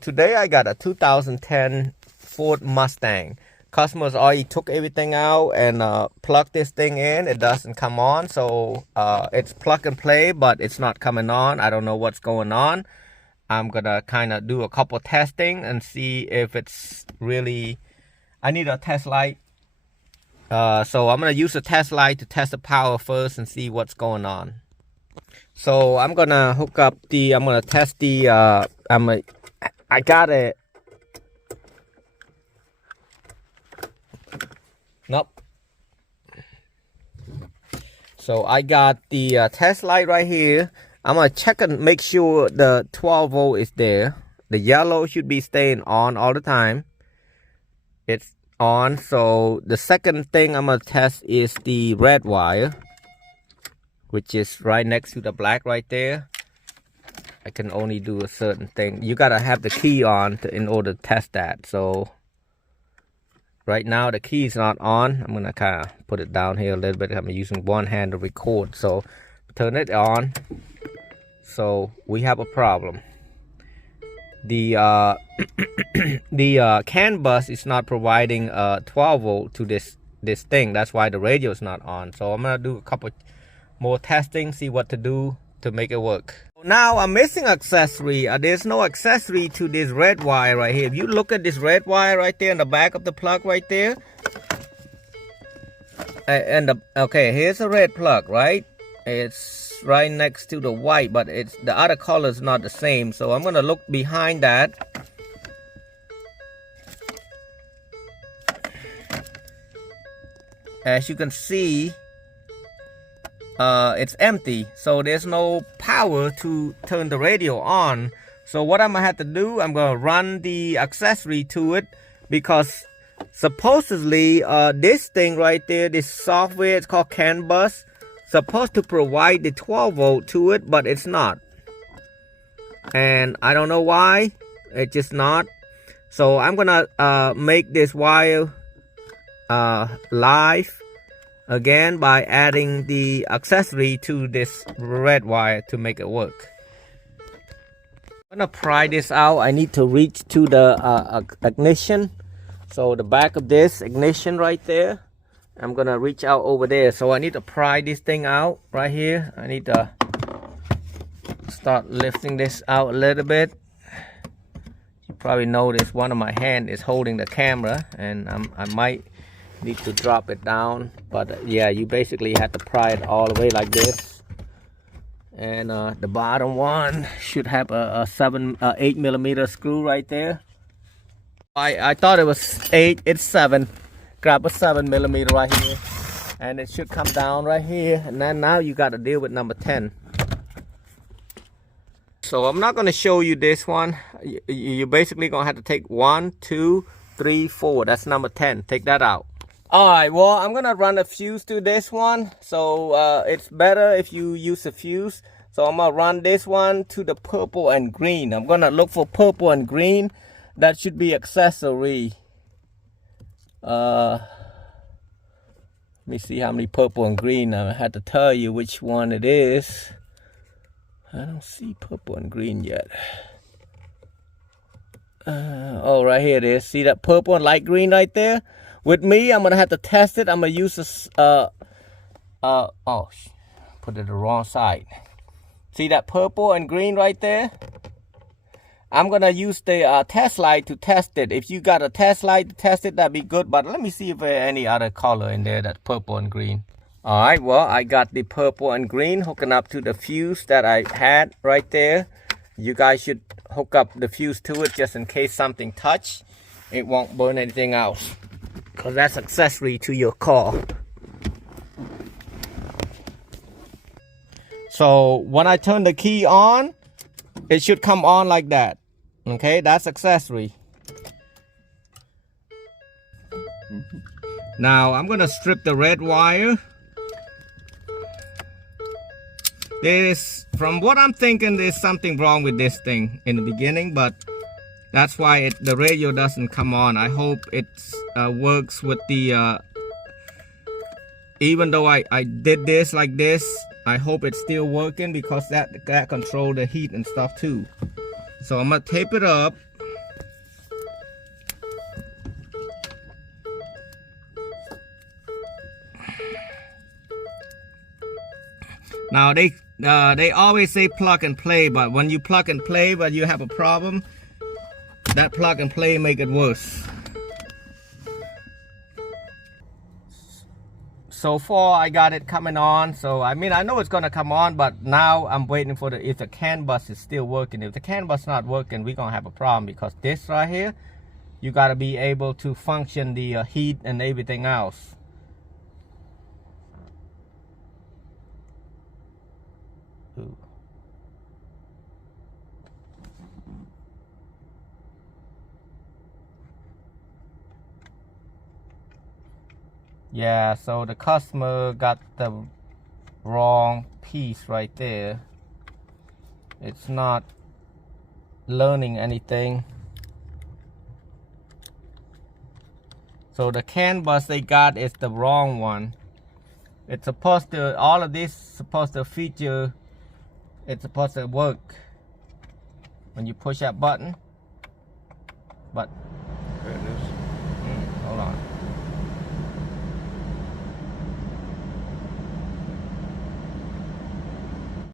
Today I got a 2010 Ford Mustang. Customers already took everything out and plugged this thing in. It doesn't come on, so it's plug and play, but it's not coming on. I don't know what's going on. I'm gonna kind of do a couple testing and see if it's really. I need a test light, so I'm gonna use a test light to test the power first and see what's going on. So I'm gonna hook up the. I'm gonna test the. I got it. Nope. So I got the test light right here. I'm gonna check and make sure the 12 volt is there. The yellow should be staying on all the time. It's on. So the second thing I'm gonna test is the red wire, which is right next to the black right there. I can only do a certain thing. You gotta have the key on in order to test that. So right now the key is not on. I'm gonna kind of put it down here a little bit. I'm using one hand to record. So turn it on. So we have a problem. The CAN bus is not providing 12 volt to this thing. That's why the radio is not on. So I'm gonna do a couple more testing, see what to do to make it work. Now I'm missing accessory. There's no accessory to this red wire right here. If you look at this red wire right there in the back of the plug right there, okay, here's a red plug, right? It's right next to the white, but it's the other color is not the same. So I'm gonna look behind that. As you can see, it's empty, so there's no power to turn the radio on. So what I'm gonna have to do, I'm gonna run the accessory to it, because supposedly this thing right there, this software, it's called CAN bus, supposed to provide the 12 volt to it, but it's not, and I don't know why it's just not. So I'm gonna make this wire live again by adding the accessory to this red wire to make it work. I'm gonna pry this out. I need to reach to the ignition. So the back of this ignition right there, I'm gonna reach out over there. So I need to pry this thing out right here. I need to start lifting this out a little bit. You probably notice one of my hand is holding the camera, and I might need to drop it down, but yeah, you basically have to pry it all the way like this. And the bottom one should have a 8 millimeter screw right there. I thought it was 8, it's 7. Grab a 7 millimeter right here, and it should come down right here. And then now you got to deal with number 10. So I'm not going to show you this one. You're basically going to have to take 1, 2, 3, 4. That's number 10. Take that out. Alright, well, I'm gonna run a fuse to this one, so it's better if you use a fuse. So I'm gonna run this one to the purple and green. I'm gonna look for purple and green. That should be accessory. Let me see how many purple and green. I had to tell you which one it is. I don't see purple and green yet. Oh, right here it is. See that purple and light green right there? With me, I'm gonna have to test it. I'm gonna use this. Oh, put it the wrong side. See that purple and green right there? I'm gonna use the test light to test it. If you got a test light to test it, that'd be good. But let me see if there's any other color in there that's purple and green. All right, well, I got the purple and green hooking up to the fuse that I had right there. You guys should hook up the fuse to it just in case something touch. It won't burn anything else, because that's accessory to your car. So when I turn the key on, it should come on like that. Okay, that's accessory. Now I'm gonna strip the red wire. From what I'm thinking, there's something wrong with this thing in the beginning, but that's why the radio doesn't come on. I hope it works with the, even though I did this like this, I hope it's still working, because that control the heat and stuff too. So I'm gonna tape it up. Now they always say plug and play, but when you plug and play but you have a problem, that plug and play make it worse. So far I got it coming on, so I mean I know it's gonna come on, but now I'm waiting for if the CAN bus is still working. If the CAN bus not working, we're gonna have a problem, because this right here, you gotta be able to function the heat and everything else. Ooh. Yeah, so the customer got the wrong piece right there. It's not learning anything. So the CAN bus they got is the wrong one. It's supposed to, all of this supposed to feature, it's supposed to work when you push that button, but